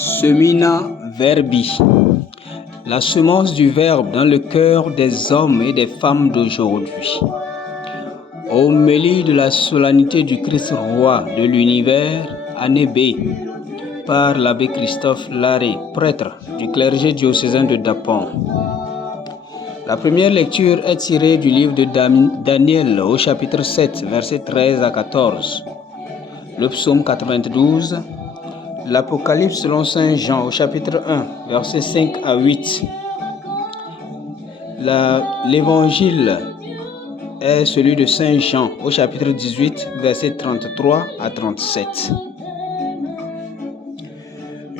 Semina Verbi, la semence du Verbe dans le cœur des hommes et des femmes d'aujourd'hui. Homélie de la solennité du Christ roi de l'univers, année B, par l'abbé Christophe Larrey, prêtre du clergé diocésain de Dapon. La première lecture est tirée du livre de Daniel au chapitre 7, versets 13 à 14, le psaume 92, l'Apocalypse selon Saint Jean au chapitre 1, versets 5 à 8. L'évangile est celui de Saint Jean au chapitre 18, versets 33 à 37.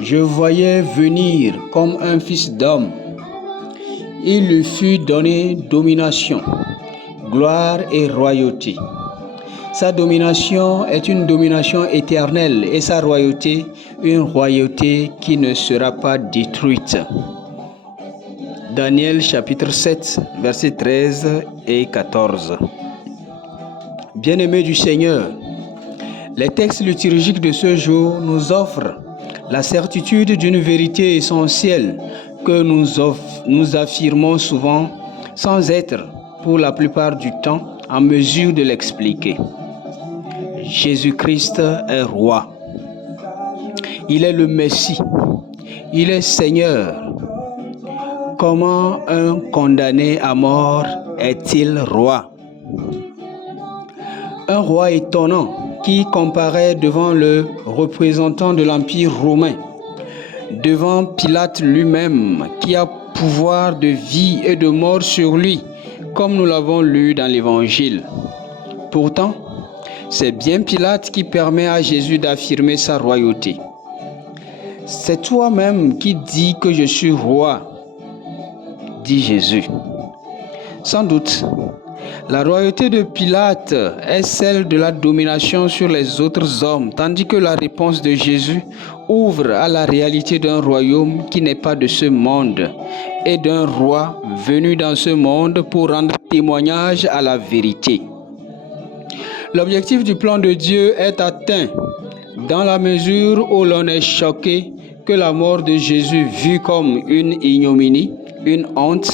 Je voyais venir comme un fils d'homme. Il lui fut donné domination, gloire et royauté. Sa domination est une domination éternelle et sa royauté, une royauté qui ne sera pas détruite. Daniel chapitre 7, versets 13 et 14. Bien-aimés du Seigneur, les textes liturgiques de ce jour nous offrent la certitude d'une vérité essentielle que nous affirmons souvent sans être, pour la plupart du temps, en mesure de l'expliquer. Jésus-Christ est roi. Il est le Messie. Il est Seigneur. Comment un condamné à mort est-il roi? Un roi étonnant qui comparaît devant le représentant de l'Empire romain, devant Pilate lui-même qui a pouvoir de vie et de mort sur lui, comme nous l'avons lu dans l'Évangile. Pourtant, c'est bien Pilate qui permet à Jésus d'affirmer sa royauté. C'est toi-même qui dis que je suis roi, dit Jésus. Sans doute, la royauté de Pilate est celle de la domination sur les autres hommes, tandis que la réponse de Jésus ouvre à la réalité d'un royaume qui n'est pas de ce monde et d'un roi venu dans ce monde pour rendre témoignage à la vérité. L'objectif du plan de Dieu est atteint dans la mesure où l'on est choqué que la mort de Jésus, vue comme une ignominie, une honte,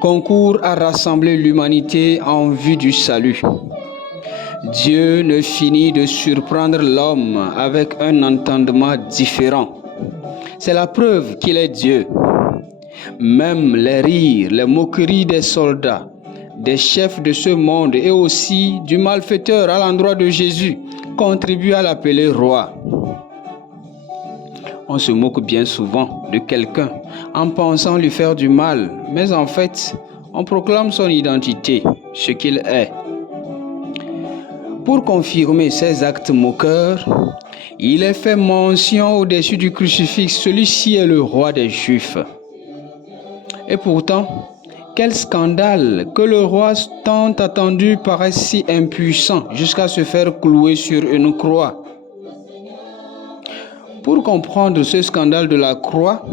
concourt à rassembler l'humanité en vue du salut. Dieu ne finit de surprendre l'homme avec un entendement différent. C'est la preuve qu'il est Dieu. Même les rires, les moqueries des soldats, des chefs de ce monde et aussi du malfaiteur à l'endroit de Jésus contribuent à l'appeler roi. On se moque bien souvent de quelqu'un en pensant lui faire du mal, mais en fait, on proclame son identité, ce qu'il est. Pour confirmer ces actes moqueurs, il est fait mention au-dessus du crucifix, celui-ci est le roi des Juifs. Et pourtant, quel scandale que le roi tant attendu paraisse si impuissant jusqu'à se faire clouer sur une croix. Pour comprendre ce scandale de la croix,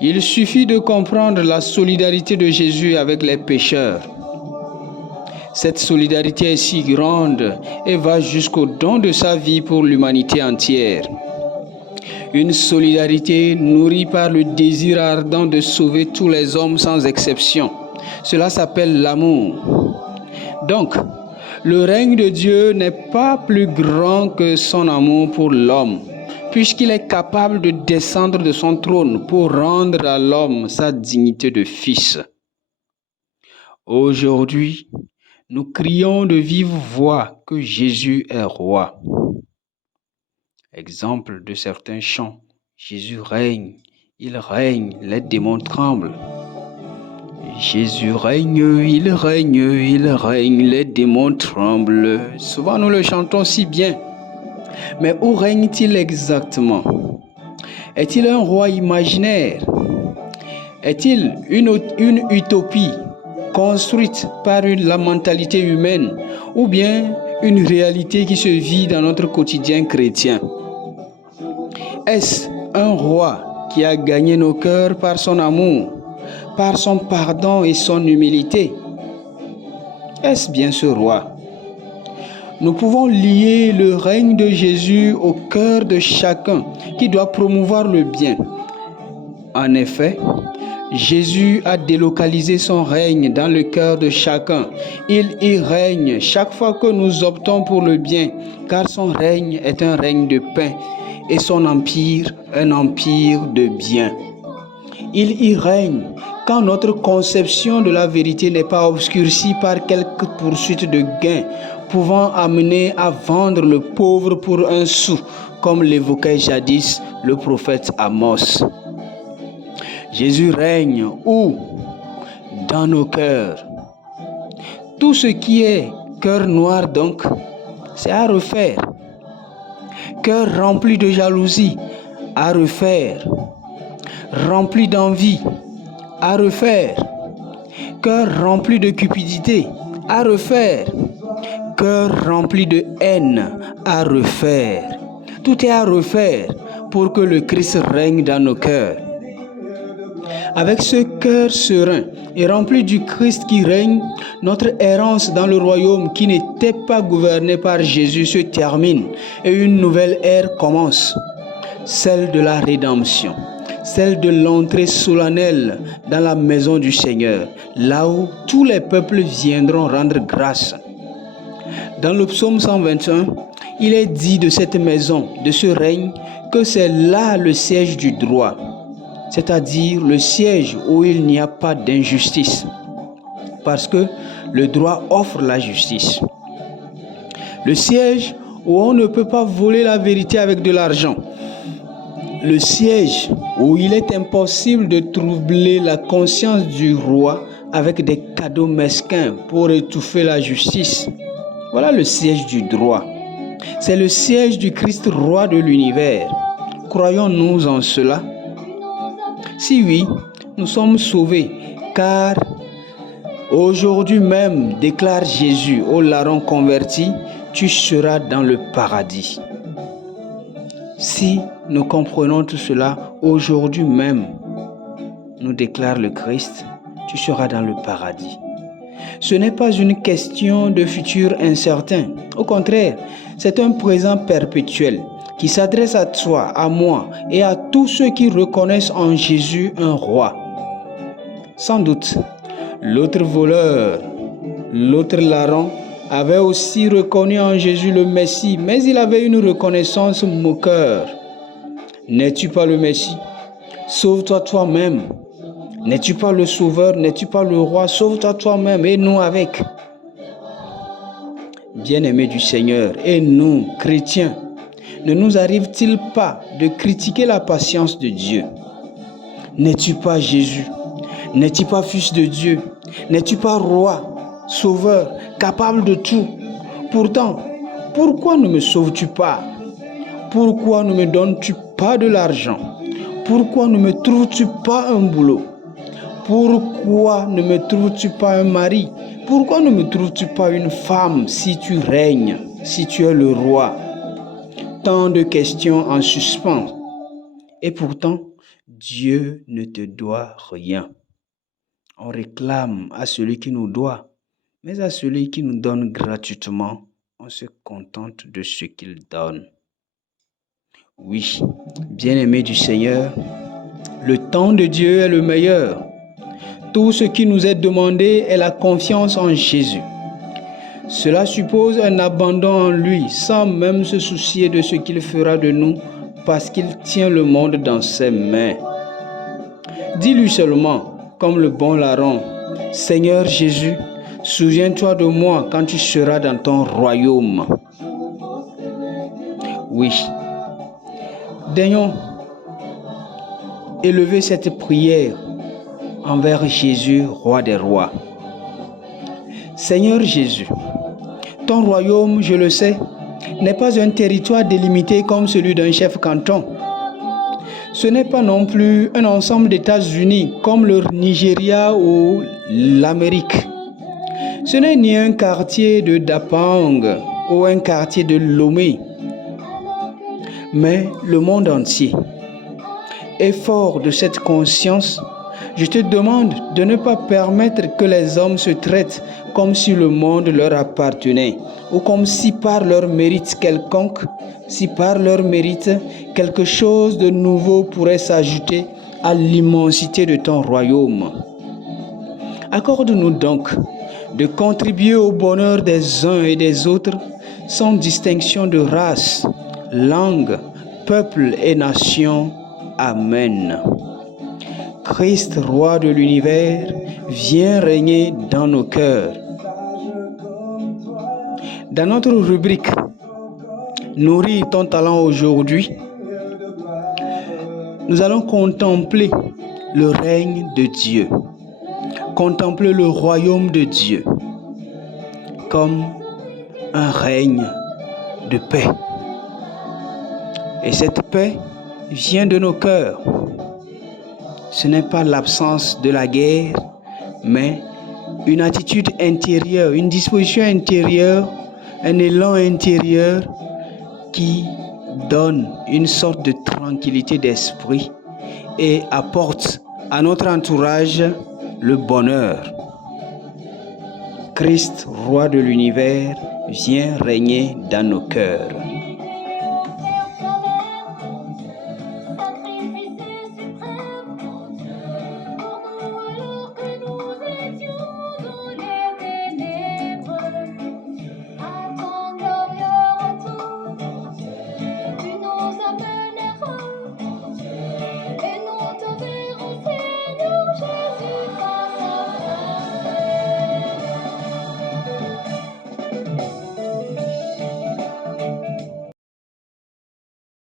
il suffit de comprendre la solidarité de Jésus avec les pécheurs. Cette solidarité est si grande et va jusqu'au don de sa vie pour l'humanité entière. Une solidarité nourrie par le désir ardent de sauver tous les hommes sans exception. Cela s'appelle l'amour. Donc, le règne de Dieu n'est pas plus grand que son amour pour l'homme, puisqu'il est capable de descendre de son trône pour rendre à l'homme sa dignité de fils. Aujourd'hui, nous crions de vive voix que Jésus est roi. Exemple de certains chants. Jésus règne, les démons tremblent. Jésus règne, les démons tremblent. Souvent nous le chantons si bien. Mais où règne-t-il exactement? Est-il un roi imaginaire? Est-il une utopie construite par la mentalité humaine ou bien une réalité qui se vit dans notre quotidien chrétien? Est-ce un roi qui a gagné nos cœurs par son amour, par son pardon et son humilité? Est-ce bien ce roi? nous pouvons lier le règne de Jésus au cœur de chacun qui doit promouvoir le bien. En effet, Jésus a délocalisé son règne dans le cœur de chacun. Il y règne chaque fois que nous optons pour le bien, car son règne est un règne de paix et son empire un empire de bien. Il y règne quand notre conception de la vérité n'est pas obscurcie par quelques poursuites de gains, pouvant amener à vendre le pauvre pour un sou, comme l'évoquait jadis le prophète Amos. Jésus règne où? Dans nos cœurs. Tout ce qui est cœur noir donc, c'est à refaire. Cœur rempli de jalousie, à refaire. Rempli d'envie, à refaire. Cœur rempli de cupidité, à refaire. Cœur rempli de haine, à refaire. Tout est à refaire pour que le Christ règne dans nos cœurs. Avec ce cœur serein et rempli du Christ qui règne, notre errance dans le royaume qui n'était pas gouverné par Jésus se termine et une nouvelle ère commence, celle de la rédemption, celle de l'entrée solennelle dans la maison du Seigneur, là où tous les peuples viendront rendre grâce. Dans le psaume 121, il est dit de cette maison, de ce règne, que c'est là le siège du droit, c'est-à-dire le siège où il n'y a pas d'injustice, parce que le droit offre la justice. Le siège où on ne peut pas voler la vérité avec de l'argent. Le siège où il est impossible de troubler la conscience du roi avec des cadeaux mesquins pour étouffer la justice. Voilà le siège du droit. C'est le siège du Christ roi de l'univers. Croyons-nous en cela? Si oui, nous sommes sauvés, car aujourd'hui même, déclare Jésus au larron converti, tu seras dans le paradis. Si nous comprenons tout cela, aujourd'hui même, nous déclare le Christ, tu seras dans le paradis. Ce n'est pas une question de futur incertain. Au contraire, c'est un présent perpétuel qui s'adresse à toi, à moi et à tous ceux qui reconnaissent en Jésus un roi. Sans doute, l'autre voleur, l'autre larron, avait aussi reconnu en Jésus le Messie, mais il avait une reconnaissance moqueur. N'es-tu pas le Messie? Sauve-toi toi-même. N'es-tu pas le Sauveur? N'es-tu pas le Roi? Sauve-toi toi-même et nous avec. Bien-aimés du Seigneur, et nous, chrétiens, ne nous arrive-t-il pas de critiquer la patience de Dieu? N'es-tu pas Jésus? N'es-tu pas Fils de Dieu? N'es-tu pas Roi, Sauveur, capable de tout? Pourtant, pourquoi ne me sauves-tu pas? Pourquoi ne me donnes-tu pas de l'argent? Pourquoi ne me trouves-tu pas un boulot? Pourquoi ne me trouves-tu pas un mari? Pourquoi ne me trouves-tu pas une femme si tu règnes, si tu es le roi? Tant de questions en suspens. Et pourtant, Dieu ne te doit rien. On réclame à celui qui nous doit, mais à celui qui nous donne gratuitement, on se contente de ce qu'il donne. Oui, bien-aimés du Seigneur, le temps de Dieu est le meilleur. Tout ce qui nous est demandé est la confiance en Jésus. Cela suppose un abandon en lui, sans même se soucier de ce qu'il fera de nous, parce qu'il tient le monde dans ses mains. Dis-lui seulement, comme le bon larron, « Seigneur Jésus, souviens-toi de moi quand tu seras dans ton royaume. » Oui, daignons élever cette prière envers Jésus, roi des rois. Seigneur Jésus, ton royaume, je le sais, n'est pas un territoire délimité comme celui d'un chef canton. Ce n'est pas non plus un ensemble d'États-Unis comme le Nigeria ou l'Amérique. Ce n'est ni un quartier de Dapang ou un quartier de Lomé, mais le monde entier. Et fort de cette conscience, Je te demande de ne pas permettre que les hommes se traitent comme si le monde leur appartenait ou comme si par leur mérite quelconque, quelque chose de nouveau pourrait s'ajouter à l'immensité de ton royaume. Accorde-nous donc de contribuer au bonheur des uns et des autres sans distinction de race, langue, peuple et nation. Amen. Christ, roi de l'univers, viens régner dans nos cœurs. Dans notre rubrique Nourrir ton talent aujourd'hui, nous allons contempler le règne de Dieu, contempler le royaume de Dieu comme un règne de paix. Et cette paix vient de nos cœurs. Ce n'est pas l'absence de la guerre, mais une attitude intérieure, une disposition intérieure, un élan intérieur qui donne une sorte de tranquillité d'esprit et apporte à notre entourage le bonheur. Christ, roi de l'univers, viens régner dans nos cœurs.